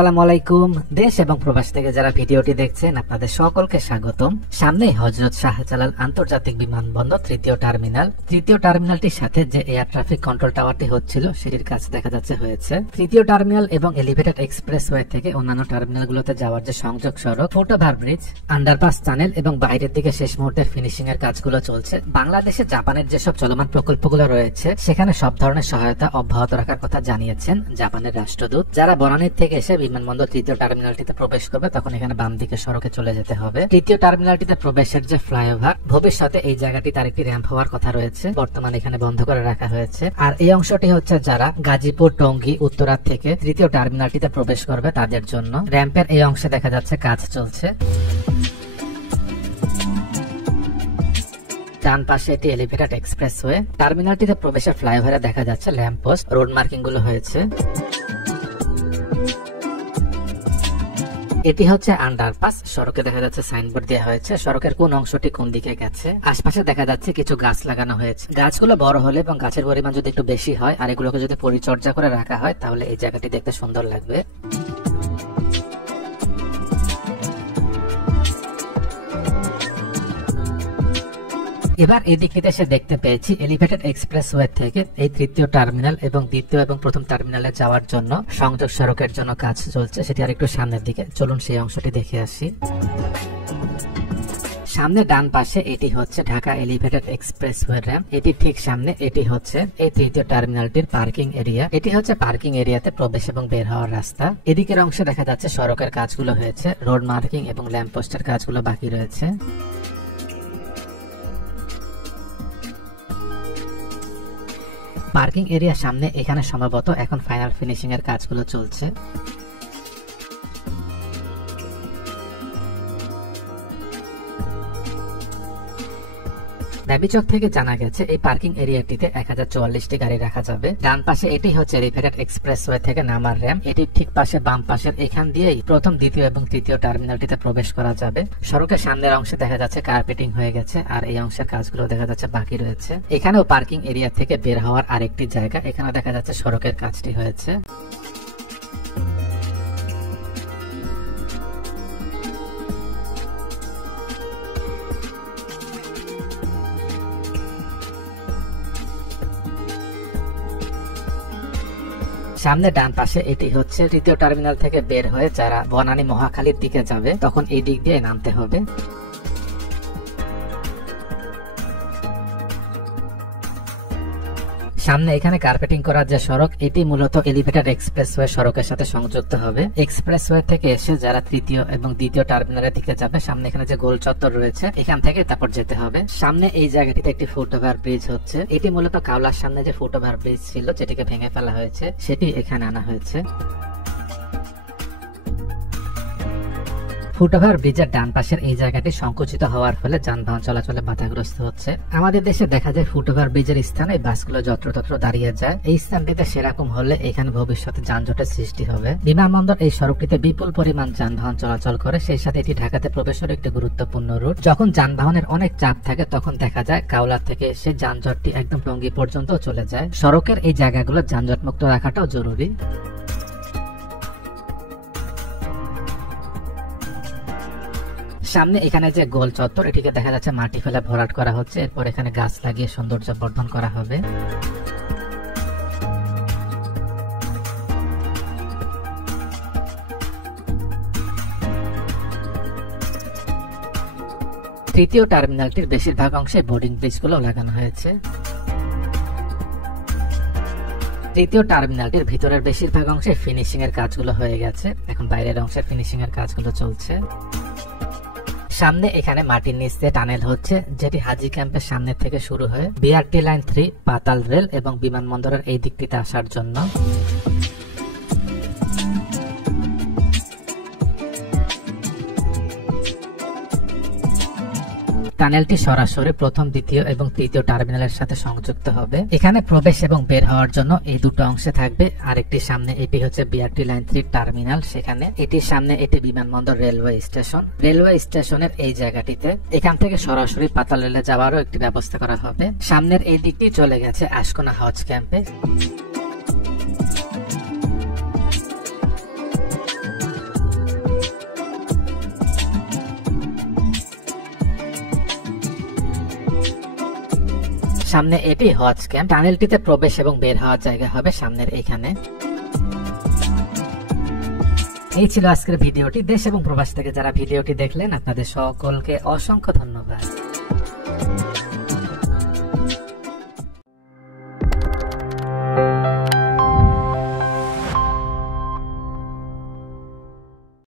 আসসালামু আলাইকুম। দেশ এবং প্রবাস থেকে যারা ভিডিওটি দেখছেন আপনাদের সকলকে স্বাগতম। সামনে হযরত শাহজালাল আন্তর্জাতিক বিমানবন্দর তৃতীয় টার্মিনালটির সাথে যে এয়ার ট্রাফিক কন্ট্রোল টাওয়ারটি হচ্ছিল সেটির কাছে দেখা যাচ্ছে হয়েছে। তৃতীয় টার্মিনাল এবং এলিভেটেড এক্সপ্রেসওয়ে থেকে অন্যান্য টার্মিনালগুলোতে যাওয়ার যে সংযোগ সড়ক, ফুটওভার ব্রিজ, আন্ডারপাস, টানেল এবং বাইরের দিকে শেষ মুহূর্তের ফিনিশিং এর কাজগুলো চলছে। বাংলাদেশে জাপানের যেসব চলমান প্রকল্পগুলো রয়েছে সেখানে সব ধরনের সহায়তা অব্যাহত রাখার কথা জানিয়েছেন জাপানের রাষ্ট্রদূত। যারা বনানীর থেকে এসে বিমানবন্দর তৃতীয় টার্মিনালটিতে প্রবেশ করবে তখন এখানে বাম দিকে সড়কে চলে যেতে হবে। তৃতীয় টার্মিনালটিতে প্রবেশের যে ফ্লাইওভার, ভবিষ্যতে এই জায়গাটি তার একটি র্যাম্প হওয়ার কথা রয়েছে, বর্তমানে এখানে বন্ধ করে রাখা হয়েছে। আর এই অংশটি হচ্ছে যারা গাজীপুর, টঙ্গী, উত্তরা থেকে তৃতীয় টার্মিনালটিতে প্রবেশ করবে তাদের জন্য। র্যাম্পের এই অংশে দেখা যাচ্ছে কাজ চলছে। ডান পাশে এটি এলিভেটেড এক্সপ্রেসওয়ে। টার্মিনালটিতে প্রবেশের ফ্লাইওভারে দেখা যাচ্ছে ল্যাম্প পোস্ট, রোড মার্কিং গুলো হয়েছে। এটি হচ্ছে আন্ডারপাস। সড়কে দেখা যাচ্ছে সাইনবোর্ড দেওয়া হয়েছে সড়কের কোন অংশটি কোন দিকে গেছে। আশপাশে দেখা যাচ্ছে কিছু গাছ লাগানো হয়েছে। গাছগুলো বড় হলে এবং গাছের পরিমাণ যদি একটু বেশি হয় আর এগুলোকে যদি পরিচর্যা করে রাখা হয় তাহলে এই জায়গাটি দেখতে সুন্দর লাগবে। এবার এদিকে এসে দেখতে পেয়েছি এলিভেটেড এক্সপ্রেসওয়ে থেকে এই তৃতীয় টার্মিনাল এবং দ্বিতীয় এবং প্রথম টার্মিনালে যাওয়ার জন্য সংযোগ সড়কের জন্য কাজ চলছে। সেটি আর একটু সামনের দিকে, চলুন সেই অংশটি দেখে আসি। সামনে ডান পাশে এটি হচ্ছে ঢাকা এলিভেটেড এক্সপ্রেসওয়ে র্যাম্প। এটি ঠিক সামনে এটি হচ্ছে এই তৃতীয় টার্মিনালটির পার্কিং এরিয়া। এটি হচ্ছে পার্কিং এরিয়াতে প্রবেশ এবং বের হওয়ার রাস্তা। এদিকের অংশে দেখা যাচ্ছে সড়কের কাজগুলো হয়েছে, রোড মার্কিং এবং ল্যাম্প পোস্টের কাজগুলো বাকি রয়েছে। পার্কিং এরিয়া সামনে এখানে সম্ভবত এখন ফাইনাল ফিনিশিং এর কাজগুলো চলছে। দেবীচক থেকে জানা গেছে এই পার্কিং এরিয়াটিতে 1044টি গাড়ি রাখা যাবে। ডান পাশে এটি হচ্ছে এলিভেটেড এক্সপ্রেসওয়ে থেকে নামার র্যাম্প। এটি ঠিক পাশে বাম পাশের এখান দিয়েই প্রথম, দ্বিতীয় এবং তৃতীয় টার্মিনালটিতে প্রবেশ করা যাবে। সড়কের সামনের অংশে দেখা যাচ্ছে কার্পেটিং হয়ে গেছে আর এই অংশের কাজগুলো দেখা যাচ্ছে বাকি রয়েছে। এখানেও পার্কিং এরিয়া থেকে বের হওয়ার আরেকটি জায়গা, এখানে দেখা যাচ্ছে সড়কের কাজটি হয়েছে। সামনে ডান পাশে এটি হচ্ছে তৃতীয় টার্মিনাল থেকে বের হয়ে যারা বনানী মহাখালীর দিকে যাবে তখন এই দিক দিয়ে নামতে হবে। সামনে এখানে কার্পেটিং করার যে সড়ক, এটি মূলত এলিভেটেড এক্সপ্রেসওয়ে সড়কের সাথে সংযুক্ত হবে। এক্সপ্রেসওয়ে থেকে এসে যারা তৃতীয় এবং দ্বিতীয় টার্মিনালের দিকে যাবে সামনে এখানে যে গোল চত্বর রয়েছে এখান থেকে তারপর যেতে হবে। সামনে এই জায়গাটিতে একটি ফুটওভার ব্রিজ হচ্ছে। এটি মূলত কাওলার সামনে যে ফুটওভার ব্রিজ ছিল যেটিকে ভেঙে ফেলা হয়েছে সেটি এখানে আনা হয়েছে। ফুটওভার ব্রিজের ডান পাশের এই জায়গাটি সংকুচিত হওয়ার ফলে যানবাহন চলাচলে বাধাগ্রস্ত হচ্ছে। আমাদের দেশে দেখা যায় ফুটওভার ব্রিজের স্থানে বাসগুলো যত্রতত্র দাঁড়িয়ে যায়। এই স্থানটিতে সেরকম হলে এখানে ভবিষ্যতে যানজটের সৃষ্টি হবে। বিমানবন্দর এই সড়কটিতে বিপুল পরিমাণ যানবাহন চলাচল করে, সেই সাথে এটি ঢাকাতে প্রবেশের একটি গুরুত্বপূর্ণ রুট। যখন যানবাহনের অনেক চাপ থাকে তখন দেখা যায় কাওলা থেকে সেই যানজটটি একদম টঙ্গী পর্যন্ত চলে যায়। সড়কের এই জায়গাগুলো যানজট মুক্ত রাখাটাও জরুরি। সামনে এখানে যে গোল চত্বর, এটিকে দেখা যাচ্ছে মাটি ফেলে ভরাট করা হচ্ছে। এরপর এখানে গাছ লাগিয়ে সৌন্দর্য বর্ধন করা হবে। তৃতীয় টার্মিনালটির বেশিরভাগ অংশে বোর্ডিং ব্রিজগুলো লাগানো হয়েছে। তৃতীয় টার্মিনালটির ভিতরের বেশিরভাগ অংশে ফিনিশিং এর কাজগুলো হয়ে গেছে, এখন বাইরের অংশের ফিনিশিং এর কাজগুলো চলছে। সামনে এখানে মাটির নিচ দিয়ে টানেল হচ্ছে যেটি হাজি ক্যাম্পের সামনে থেকে শুরু হয়ে বিআরটি লাইন 3, পাতাল রেল এবং বিমানবন্দরের এই দিকটিতে আসার জন্য। টানেলটি সরাসরি প্রথম, দ্বিতীয় এবং তৃতীয় টার্মিনালের সাথে সংযুক্ত হবে। এখানে প্রবেশ এবং বের হওয়ার জন্য এই দুটো অংশে থাকবে। আরেকটি সামনে এটি হচ্ছে বিআরটি লাইন 3 টার্মিনাল, সেখানে এটির সামনে এটি বিমানবন্দর রেলওয়ে স্টেশন। রেলওয়ে স্টেশনের এই জায়গাটিতে এখান থেকে সরাসরি পাতাল রেলে যাওয়ারও একটি ব্যবস্থা করা হবে। সামনের এই দিকটি চলে গেছে আশকোনা হজ ক্যাম্পে। সামনে এটি হজ ক্যাম্প। টানেলটিতে প্রবেশ এবং বের হওয়ার জায়গা হবে সামনের এইখানে। এই ছিল আজকের ভিডিওটি। দেশ এবং প্রবাস থেকে যারা ভিডিওটি দেখলেন আপনাদের সকলকে অসংখ্য ধন্যবাদ।